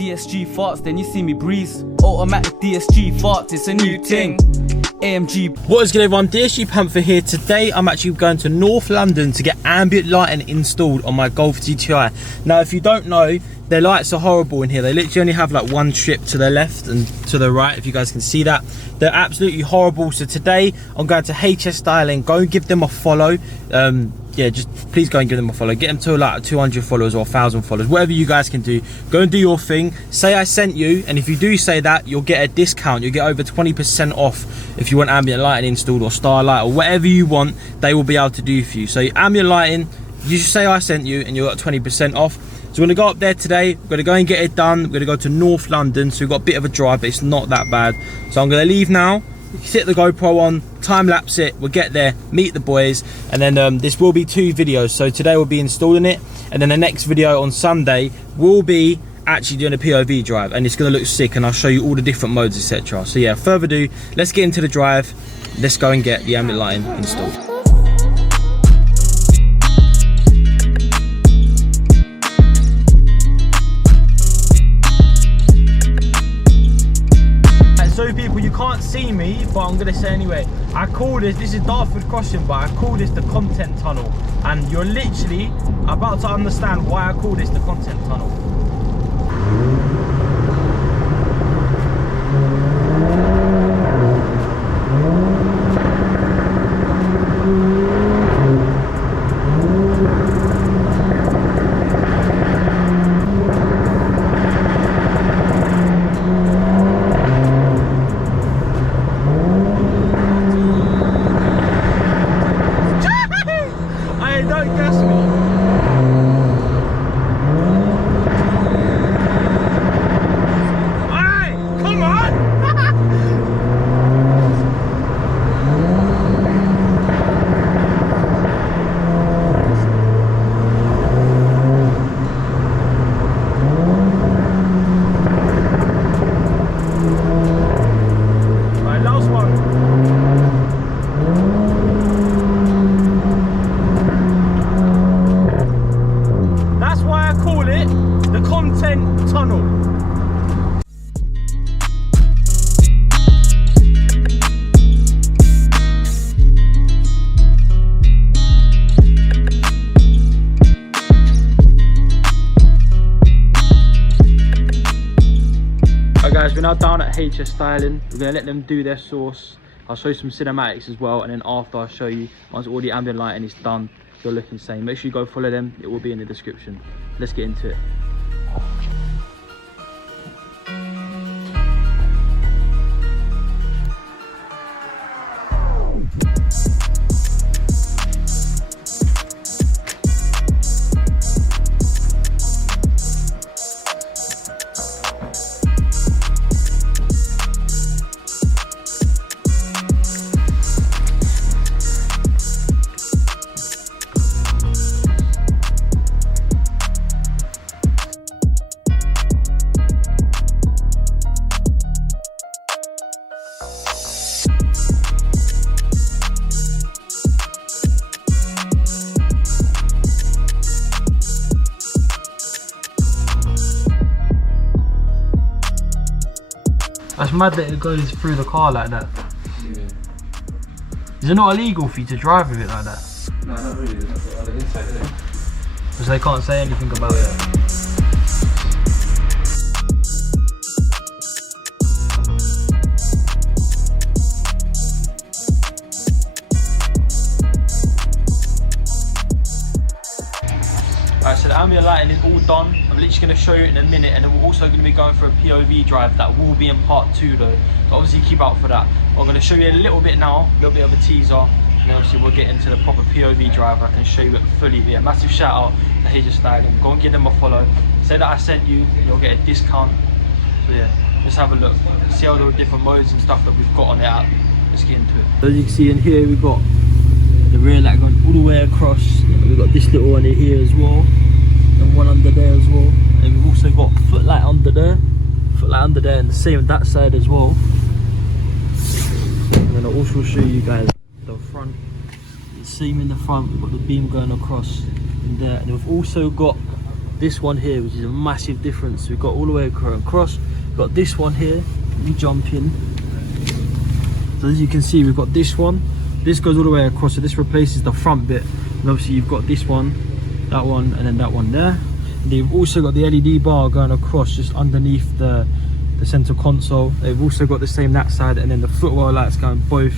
DSG farts, then you see me breeze. Automatic DSG farts, it's a new thing. AMG. What is good everyone, Dsgpantha here. Today I'm actually going to North London to get ambient lighting installed on my Golf GTI. Now if you don't know, their lights are horrible in here. They literally only have like one strip to the left and to the right, if you guys can see that. They're absolutely horrible. So today I'm going to HS Styling, go and give them a follow. Yeah, just please go and give them a follow. Get them to like 200 followers or 1,000 followers, whatever you guys can do. Go and do your thing, say I sent you, and if you do say that, you'll get a discount. You'll get over 20% off if you want ambient lighting installed or starlight or whatever you want. They will be able to do for you. So ambient lighting, you just say I sent you and you'll get 20% off. So we're gonna go up there today, we're gonna go and get it done. We're gonna go to North London, so we've got a bit of a drive, but it's not that bad. So I'm gonna leave now, sit the GoPro on, time lapse it, we'll get there, meet the boys, and then this will be 2 videos. So today we'll be installing it, and then the next video on Sunday will be actually doing a POV drive, and it's gonna look sick, and I'll show you all the different modes, etc. So yeah, further ado, let's get into the drive. Let's go and get the ambient lighting installed. So people, you can't see me, but I'm gonna say anyway, I call this is Dartford Crossing, but I call this the content tunnel, and you're literally about to understand why I call this the content tunnel. Guys, we're now down at HS Styling. We're going to let them do their source. I'll show you some cinematics as well, and then after I'll show you, once all the ambient lighting is done, it'll look insane. Make sure you go follow them, it will be in the description. Let's get into it. That's mad that it goes through the car like that. Yeah. Is it not illegal for you to drive with it like that? No, not really. It's on the inside, isn't it? Because they can't say anything about it. Alright, so the ambient lighting is all done. I'm literally going to show you in a minute, and then we're also going to be going for a POV drive that will be in part 2 though. So obviously keep out for that. I'm going to show you a little bit now, a little bit of a teaser, and then obviously we'll get into the proper POV drive. I can show you it fully. But yeah, massive shout out to HS Styling. Go and give them a follow. Say that I sent you, you'll get a discount. So yeah, let's have a look. See all the different modes and stuff that we've got on the app. Let's get into it. As you can see in here, we've got the rear light going all the way across. We've got this little one in here as well, and one under there as well. And we've also got footlight under there, and the same on that side as well. And then I'll also show you guys the front. The same in the front, we've got the beam going across in there, and we've also got this one here, which is a massive difference. We've got all the way across. We've got this one here. Let me jump in. So as you can see, we've got this one. This goes all the way across, so this replaces the front bit. And obviously you've got this one, that one, and then that one there. And you've also got the LED bar going across just underneath the center console. They've also got the same that side, and then the footwell lights going both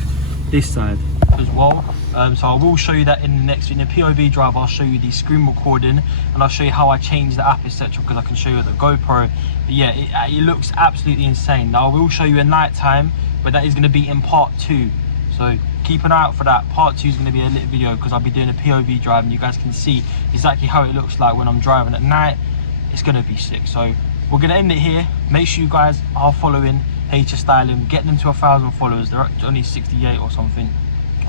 this side as well. So I will show you that in the next, in the POV drive. I'll show you the screen recording, and I'll show you how I change the app, etc., because I can show you the GoPro. But yeah, it looks absolutely insane. Now I will show you at night time, but that is going to be in part 2, so keep an eye out for that. Part 2 is going to be a lit video, because I'll be doing a POV drive and you guys can see exactly how it looks like when I'm driving at night. It's going to be sick. So we're going to end it here. Make sure you guys are following HS Styling, get them to 1,000 followers. They're only 68 or something.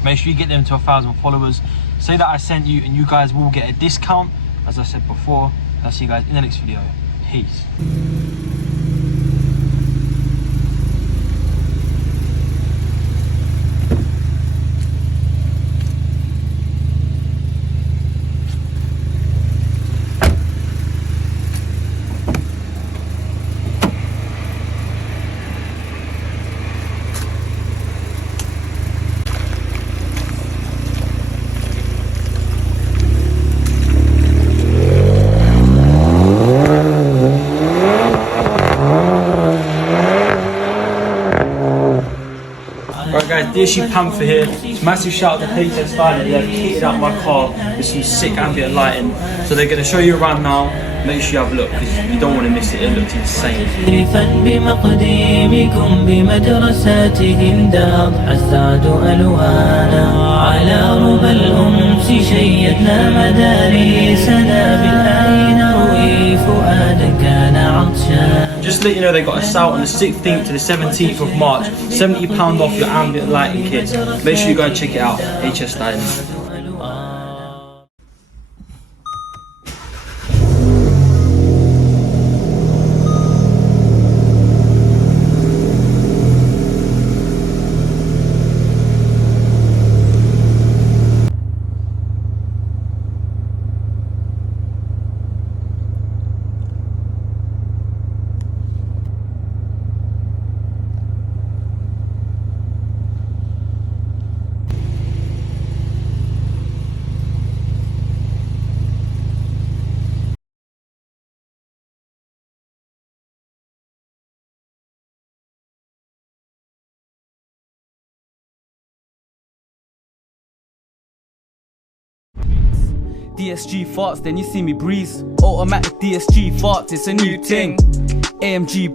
Make sure you get them to 1,000 followers. Say that I sent you, and you guys will get a discount, as I said before. I'll see you guys in the next video. Peace. Right guys, Dsgpantha here. Massive shout out to HS Styling. They've kitted up my car with some sick ambient lighting. So they're going to show you around now. Make sure you have a look, because you don't want to miss it. It looks insane. Just to let you know, they got us out on the 16th to the 17th of March. £70 off your ambient lighting kits. Make sure you go and check it out. HS Styling. DSG farts, then you see me breeze. Automatic DSG farts, it's a new thing. AMG